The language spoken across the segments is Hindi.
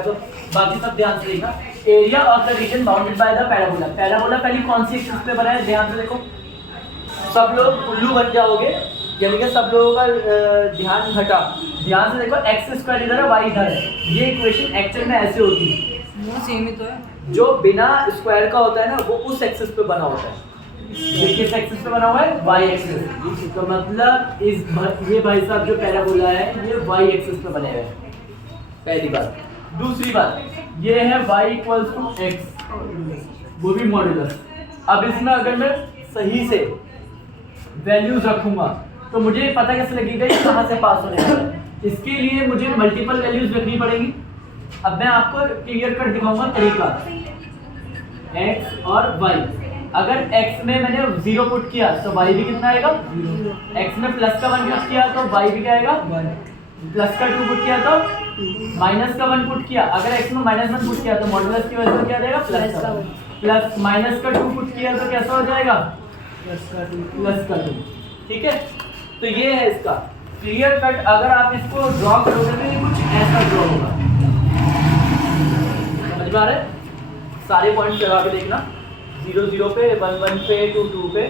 तो बाकी सब ध्यान से देखना। Area of the reason bounded by the parabola. Parabola पहली कौन सी एक्सिस पे बना है, ध्यान से देखो। सब लोग उल्लू बन जाओगे, यानी कि सब लोगों का ध्यान हटा। ध्यान से देखो, एक्स स्क्वायर इधर है, वाई इधर है। ये इक्वेशन एक्चुअल में ऐसे होती है, सेम ही तो है। जो बिना स्क्वायर का होता है ना, वो उस एक्सिस पे बना होता है। ये किस एक्सिस पे बना हुआ है, वाई एक्सिस। तो मतलब ये भाई साहब जो पैराबोला है, ये वाई एक्सिस पे बने हुए हैं, पहली बात। दूसरी बात, ये है y इक्वल्स टू एक्स, वो भी मॉड्यूलस। अब इसमें अगर मैं सही से वैल्यूज रखूंगा तो मुझे पता कैसे लगेगा कि कहाँ से पास होने वाला है। इसके लिए मुझे मल्टीपल वैल्यूज रखनी पड़ेगी। अब मैं आपको क्लियर कट दिखाऊंगा तरीका, x और y। अगर x में मैंने 0 पुट किया तो y भी कितना आएगा, x में प्लस का 1 पुट किया तो y भी क्या आएगा, प्लस का 2 पुट किया तो माइनस का 1 पुट किया। अगर x में -1 पुट किया तो मॉडुलस की वजह से क्या जाएगा, प्लस का। प्लस माइनस का 2 पुट किया तो कैसा हो जाएगा, प्लस का 2। ठीक है, तो ये है इसका क्लियर कट। अगर आप इसको ड्रॉ करोगे तो ये कुछ ऐसा ड्रॉ होगा। समझ में आ रहा है? सारे पॉइंट्स लगा के देखना, 0 0 पे, 1 1 पे, 2 2 पे,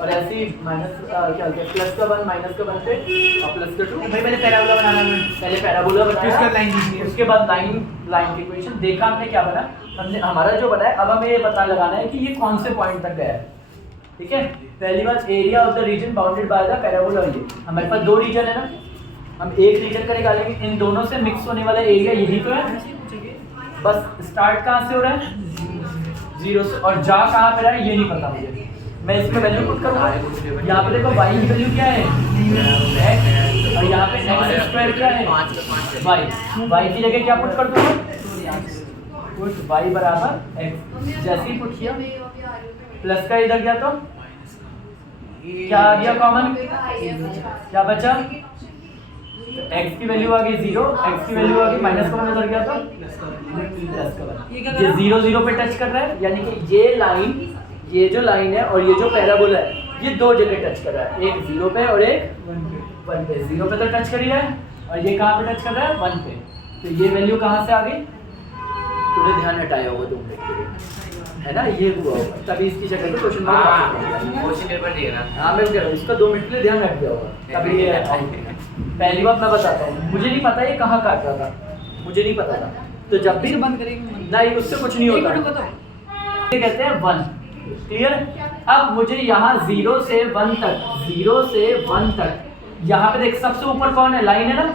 और ऐसे ही माइनस क्या होता है, प्लस का 1 माइनस का 1 पे और प्लस का 2। भाई पहले पैराबोला बनाना है, पहले पैराबोला बनाया, उसके बाद लाइन की इक्वेशन देखा हमने क्या बना। हमने हमारा जो बना है, अब हमें ये पता लगाना है कि ये कौन से पॉइंट तक गया है। ठीक है, पहली बात, area of the reason bounded by the parabola. ये हमारे पास 2 रीजन है ना, हम एक रीजन का निकालेंगे, इन दोनों से मिक्स होने वाला एरिया यही तो है। बस स्टार्ट कहाँ से हो रहा है, 0 से, और जा कहाँ पे रहा है ये नहीं पता मुझे। मैं इसमें वैल्यू पुट करूँगा, यहाँ पे देखो y की वैल्यू क्या है x, और यहाँ पे x स्क्वायर क्या है y की जगह क्या पुट कर दूँगा, पुट y बराबर x। जैसे ही पुट किया, प्लस का इधर गया तो क्या आ गया कॉमन, क्या बचा, x की वैल्यू आ गई 0, x की वैल्यू आ गई माइनस का 1 उधर गया तो प्लस का 1। ये 0 0 पे टच कर रहा है, यानी कि ये लाइन, ये जो लाइन है और ये जो पैराबोला है, ये 2 जगह टच कर रहा है, एक 0 पे और एक 1 पे। 0 पे तो टच कर ही रहा है, और ये कहाँ पे टच कर रहा है, 1 पे। तो ये वैल्यू कहाँ से आ गई, तूने ध्यान हटाया होगा 2 मिनट के लिए, है ना, ये हुआ होगा, तभी इसकी जगह पे क्वेश्चन मार्क। क्वेश्चन पेपर देख रहा। हाँ मैं कह रहा हूँ, इसका 2 मिनट के लिए ध्यान रख दिया होगा, तभी ये पहली बात मैं बताता हूँ, मुझे नहीं पता ये कहाँ काट रहा था, मुझे नहीं पता था। तो जब भी बंद करेंगे नहीं, उससे कुछ नहीं होता, ये कहते हैं 1। क्लियर। अब मुझे यहाँ 0 से 1 तक, 0 से 1 तक, यहाँ पे देख सबसे ऊपर कौन है, लाइन है ना,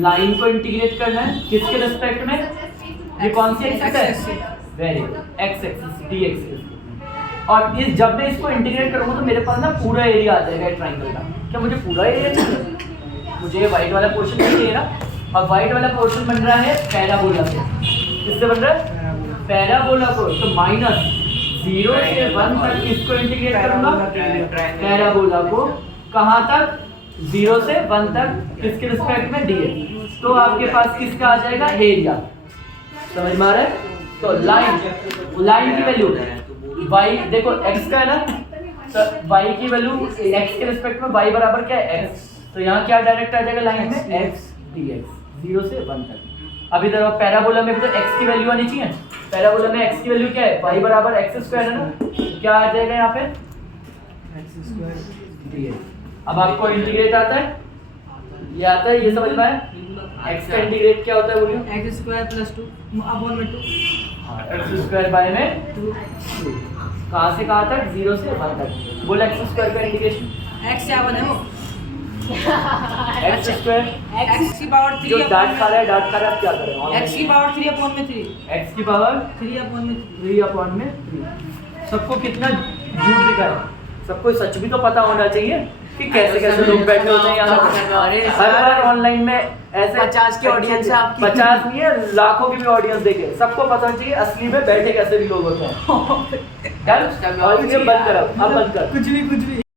लाइन को इंटीग्रेट करना है किसके रिस्पेक्ट में, ये कौन सी एक्सिस है, very good, x axis, d axis. और इस जब मैं इसको इंटीग्रेट करूंगा तो मेरे पास ना पूरा एरिया आ जाएगा ट्रायंगल का। क्या मुझे पूरा एरिया चाहिए, मुझे व्हाइट वाला पोर्शन नहीं चाहिए ना। और व्हाइट वाला पोर्शन बन रहा है पैराबोला से, किससे बन रहा है, पैराबोला को। तो माइनस 0 से 1 तक इसको इंटीग्रेट करूंगा, पैराबोला को कहाँ तक, 0 से 1 तक, किसके रिस्पेक्ट में, dx। तो आपके पास किसका आ जाएगा, एरिया। समझ में आ रहा है? तो लाइन की वैल्यू y, देखो x का है ना, तो y की वैल्यू x के रिस्पेक्ट में y बराबर क्या है, x। तो यहाँ क्या डायरेक्ट आ जाएगा लाइन में, x dx, 0 से 1 तक। अब इधर पैराबोला में भी तो x की वैल्यू आनी चाहिए, पैराबोला में x की वैल्यू क्या है, y बराबर x स्क्वायर है ना, क्या आ जाएगा यहाँ पे, x स्क्वायर dx। अब आपको इंटीग्रेट आता है, ये आता है, ये समझ में आया, x का इंटीग्रेट क्या होता है, बोलिए, x स्क्वायर प्लस 2 अपॉन में 2, x स्क्वायर बाय में 2। कहाँ से कहाँ तक, 0 से 1 तक। बोला x स्क्वायर का इंटीग्रेशन, x क्या बने वो, x स्क्वायर, x की पावर 3 जो डाट खा रहा है, डाट खा रहा है, आप क्या करें, x की पावर 3 अपॉन में 3, x की पावर 3 अपॉन में 3 अपॉन में 3। सबको कितना झूठ दिखा है, सबको सच भी तो पता होना चाहिए कि कैसे कैसे लोग बैठे होते हैं यहाँ। हर बार ऑनलाइन में ऐसे 50 की ऑडियंस है आपकी, 50 नहीं है, लाखों की भी ऑडियंस देखे, सबको पता होना चाहिए असली में बैठे कैसे भी लोग होते हैं। और ये बंद करो, अब बंद कर, कुछ भी